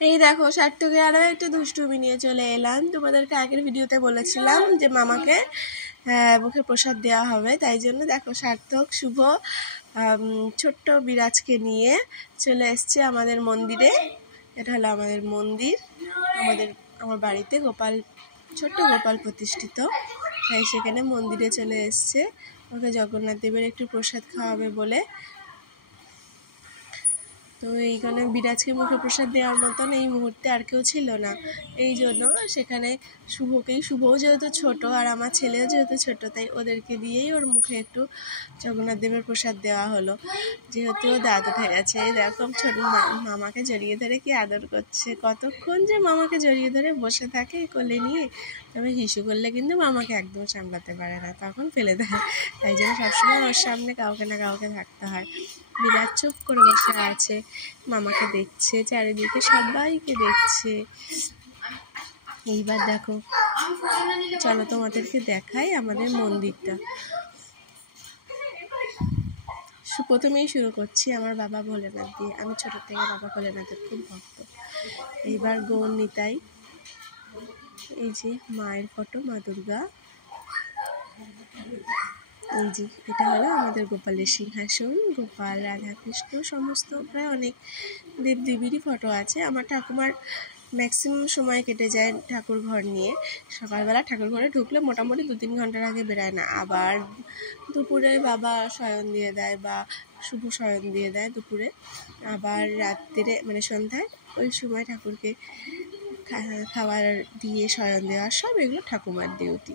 এই দেখো সার্থকে আরও একটা দুষ্টুমি নিয়ে চলে এলাম। তোমাদেরকে আগের ভিডিওতে বলেছিলাম যে মামাকে মুখে প্রসাদ দেওয়া হবে, তাই জন্য দেখো সার্থক শুভ ছোট্ট বিরাজকে নিয়ে চলে এসছে আমাদের মন্দিরে। এটা হলো আমাদের মন্দির, আমার বাড়িতে ছোট্ট গোপাল প্রতিষ্ঠিত, তাই সেখানে মন্দিরে চলে এসছে ওকে জগন্নাথ দেবের একটু প্রসাদ খাওয়াবে বলে। তো এইখানে বিরাজকে মুখে প্রসাদ দেওয়ার মতন এই মুহূর্তে আর কেউ ছিল না, এই জন্য সেখানে শুভও যেহেতু ছোট আর আমার ছেলেও যেহেতু ছোট, তাই ওদেরকে দিয়েই ওর মুখে একটু জগন্নাথ দেবের প্রসাদ দেওয়া হলো, যেহেতু ও দাঁত উঠে গেছে। এই দেখো ছোট মামাকে জড়িয়ে ধরে কি আদর করছে, কতক্ষণ যে মামাকে জড়িয়ে ধরে বসে থাকে কোলে নিয়ে। তবে হিসু করলে কিন্তু মামাকে একদম সামলাতে পারে না, তখন ফেলে দেয়, তাই জন্য সবসময় ওর সামনে কাউকে না কাউকে থাকতে হয়। বিরাট চুপ করে বসে আছে, মামাকে দেখছে, চারিদিকে সবাইকে দেখছে। এইবার দেখো, চলো তোমাদেরকে দেখাই আমাদের মন্দিরটা। প্রথমেই শুরু করছি আমার বাবা ভোলেনাথ দিয়ে। আমি ছোট থেকে বাবা ভোলেনাথের খুব ভক্ত। এইবার গৌর নিতাই, এই যে মায়ের ফটো, মা দুর্গা, এই যে এটা হলো আমাদের গোপালের সিংহাসন, গোপাল, রাধাকৃষ্ণ, সমস্ত প্রায় অনেক দেবদেবীরই ফটো আছে। আমার ঠাকুমার ম্যাক্সিমাম সময় কেটে যায় ঠাকুর ঘর নিয়ে। সকালবেলা ঠাকুর ঘরে ঢুকলে মোটামুটি 2-3 ঘন্টার আগে বেরোয় না, আবার দুপুরে বাবা শয়ন দিয়ে দেয় বা শুভ শয়ন দিয়ে দেয় দুপুরে, আবার রাত্রিরে মানে সন্ধ্যায় ওই সময় ঠাকুরকে খাবার দিয়ে শয়ন দেওয়া, সব এগুলো ঠাকুমার ডিউটি।